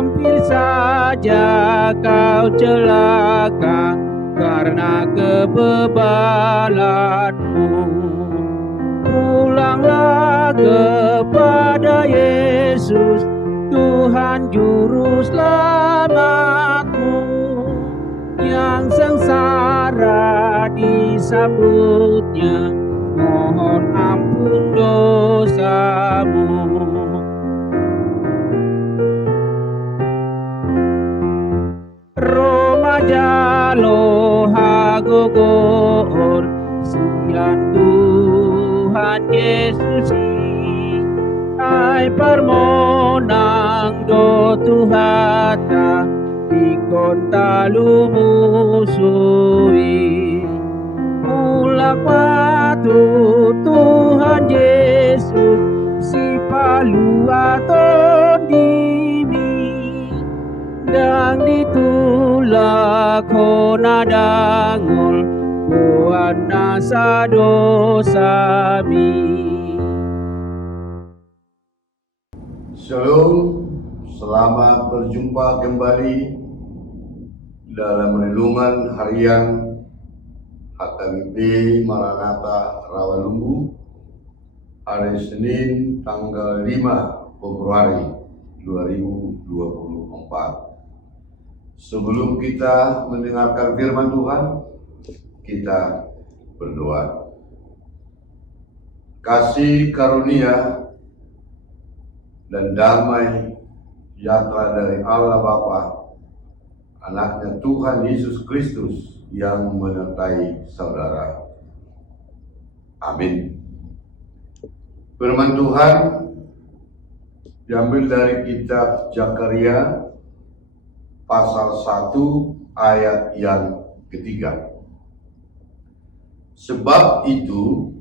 hampir saja kau celaka karena kebebalanmu. Pulanglah kepada Yesus, Tuhan Juru Selamatmu, yang sengsara disambutnya, mohon ampun dosamu. Romaja loha gogor sian Tuhan Yesus, ai permonang do Tuhata ikon talu musui. Mulak matu Tuhan Yesus si palua tondimi, dang ditulak hona dangol kuan nasa dosami. Shalom, selamat berjumpa kembali dalam renungan harian HKBP Maranatha Rawalumbu hari Senin tanggal 5 Februari 2024. Sebelum kita mendengarkan firman Tuhan, kita berdoa. Kasih karunia dan damai sejahtera dari Allah Bapa, Anaknya Tuhan Yesus Kristus yang menyertai saudara. Amin. Firman Tuhan diambil dari kitab Zakaria pasal 1 ayat yang ketiga. Sebab itu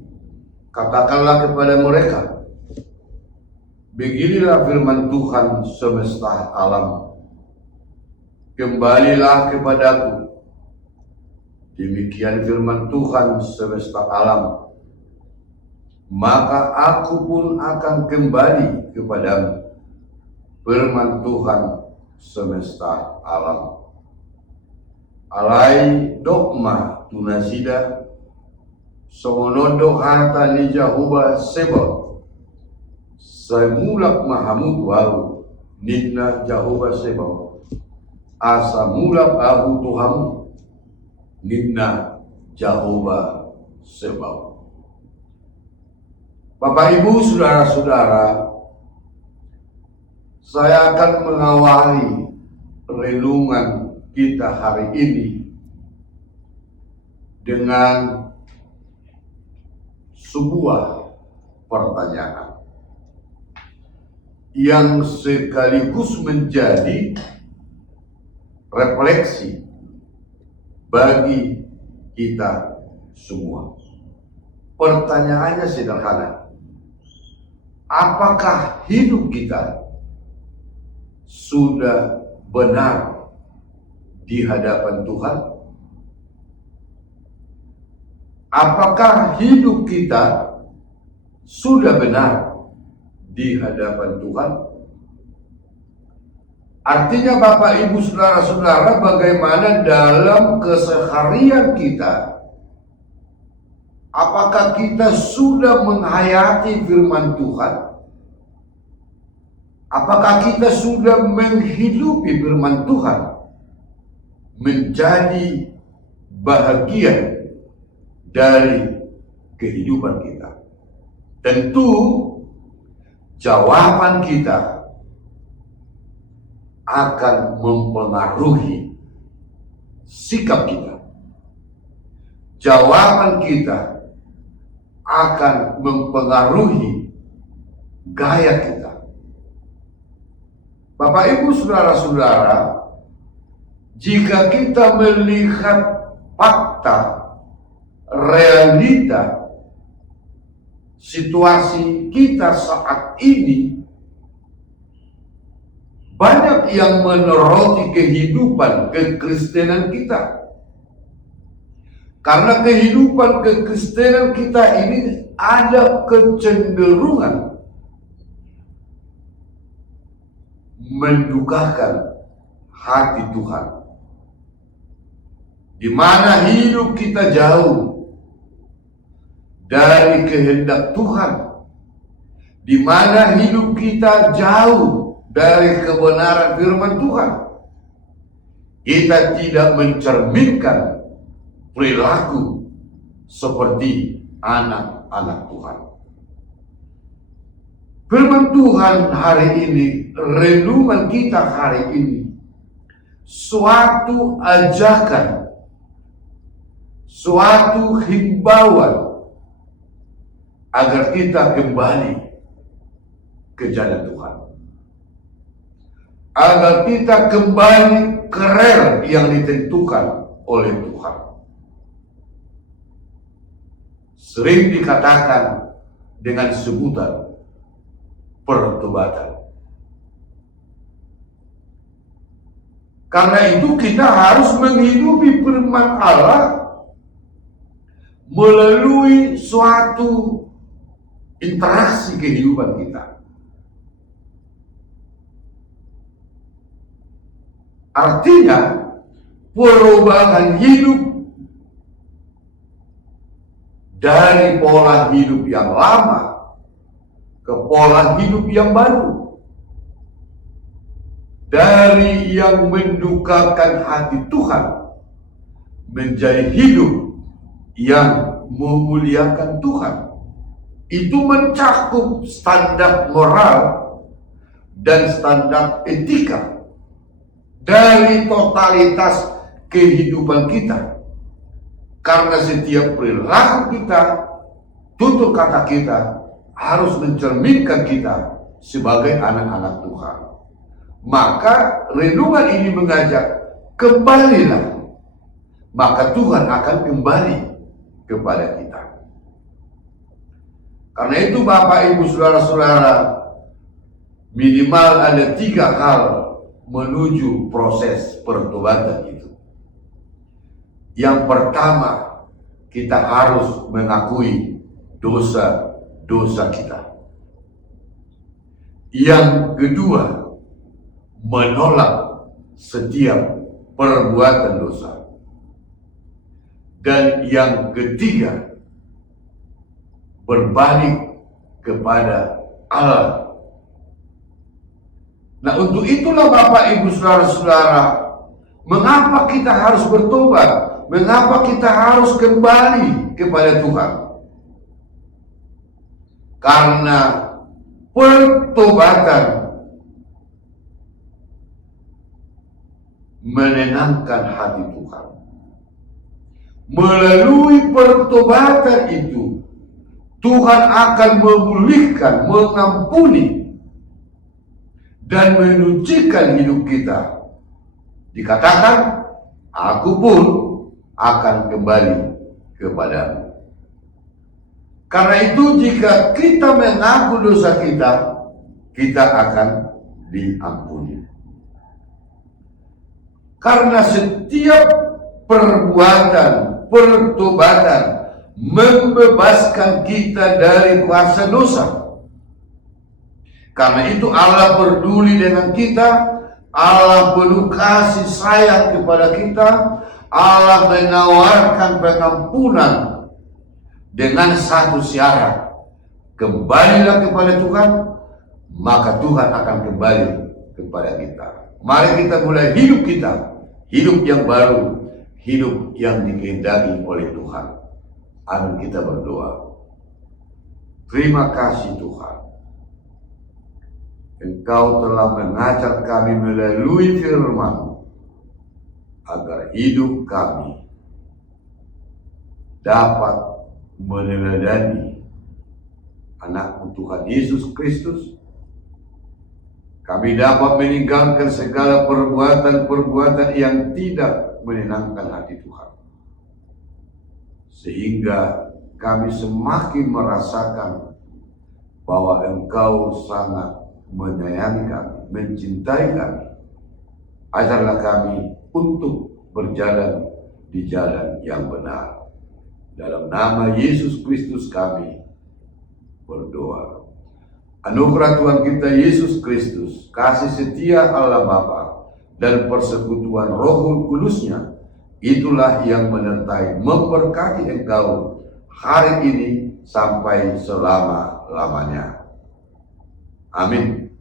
katakanlah kepada mereka, beginilah firman Tuhan semesta alam, kembalilah kepadaku. Demikian firman Tuhan semesta alam, maka aku pun akan kembali kepadamu. Firman Tuhan semesta alam. Alai dogma tunasida, songonondo hata ni Jehovah Sebot, Semulak mahamud waru ninna Jehovah Sebot, asa mulak ahu Tuhamu ninna Jehovah Sebot. Bapak Ibu, saudara-saudara, saya akan mengawali renungan kita hari ini dengan sebuah pertanyaan yang sekaligus menjadi refleksi bagi kita semua. Pertanyaannya sederhana. Apakah hidup kita sudah benar di hadapan Tuhan? Apakah hidup kita sudah benar di hadapan Tuhan? Artinya Bapak Ibu saudara-saudara, bagaimana dalam keseharian kita? Apakah kita sudah menghayati firman Tuhan? Apakah kita sudah menghidupi firman Tuhan menjadi bahagian dari kehidupan kita? Tentu jawaban kita akan mempengaruhi sikap kita. Jawaban kita akan mempengaruhi gaya kita. Bapak Ibu saudara-saudara, jika kita melihat fakta, realita, situasi kita saat ini, banyak yang meneroti kehidupan kekristenan kita. Karena kehidupan kekristenan kita ini ada kecenderungan mendukakan hati Tuhan, di mana hidup kita jauh dari kehendak Tuhan, di mana hidup kita jauh dari kebenaran firman Tuhan. Kita tidak mencerminkan perilaku seperti anak-anak Tuhan. Firman Tuhan hari ini, renungan kita hari ini, suatu ajakan, suatu himbauan agar kita kembali ke jalan Tuhan, agar kita kembali ke rel yang ditentukan oleh Tuhan. Sering dikatakan dengan sebutan pertobatan. Karena itu kita harus menghidupi firman Allah melalui suatu interaksi kehidupan kita. Artinya, perubahan hidup dari pola hidup yang lama ke pola hidup yang baru, dari yang mendukakan hati Tuhan menjadi hidup yang memuliakan Tuhan. Itu mencakup standar moral dan standar etika dari totalitas kehidupan kita. Karena setiap perilaku kita, tutur kata kita harus mencerminkan kita sebagai anak-anak Tuhan. Maka renungan ini mengajak, kembalilah, maka Tuhan akan kembali kepada kita. Karena itu Bapak Ibu Saudara-saudara, minimal ada 3 hal menuju proses pertobatan itu. Yang pertama, kita harus mengakui dosa-dosa kita. Yang kedua, menolak setiap perbuatan dosa. Dan yang ketiga, berbalik kepada Allah. Nah, untuk itulah Bapak Ibu Saudara-saudara, mengapa kita harus bertobat? Mengapa kita harus kembali kepada Tuhan? Karena pertobatan menenangkan hati Tuhan. Melalui pertobatan itu, Tuhan akan memulihkan, mengampuni, dan menyucikan hidup kita. Dikatakan, aku pun akan kembali kepadamu. Karena itu jika kita mengaku dosa kita, kita akan diampuni. Karena setiap perbuatan pertobatan membebaskan kita dari kuasa dosa. Karena itu Allah peduli dengan kita, Allah penuh kasih sayang kepada kita, Allah menawarkan pengampunan dengan satu syarat. Kembalilah kepada Tuhan, maka Tuhan akan kembali kepada kita. Mari kita mulai hidup kita, hidup yang baru, hidup yang dikehendaki oleh Tuhan. Amin, kita berdoa. Terima kasih Tuhan, Engkau telah mengajar kami melalui firman-Mu agar hidup kami dapat meneladani anak-Mu Tuhan Yesus Kristus. Kami dapat meninggalkan segala perbuatan-perbuatan yang tidak menyenangkan hati Tuhan, sehingga kami semakin merasakan bahwa Engkau sangat menyayangi kami, mencintai kami. Ajarlah kami untuk berjalan di jalan yang benar. Dalam nama Yesus Kristus kami berdoa. Anugerah Tuhan kita Yesus Kristus, kasih setia Allah Bapa, dan persekutuan Roh Kudus-Nya, itulah yang menyertai memberkati engkau hari ini sampai selama-lamanya. Amin.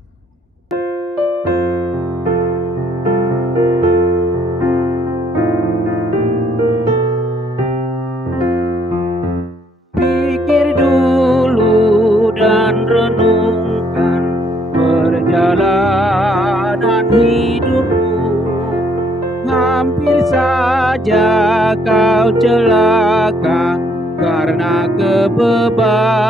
Pikir dulu dan renungkan perjalanan hidupmu. Hampir saja kau celaka karena kebebalanmu.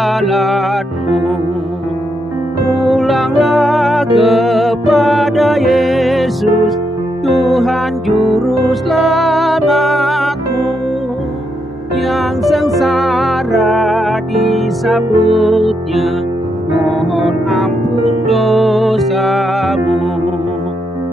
Pulanglah kepada Yesus, Tuhan Juru Selamatmu, yang sengsara disambutnya, mohon ampun dosamu.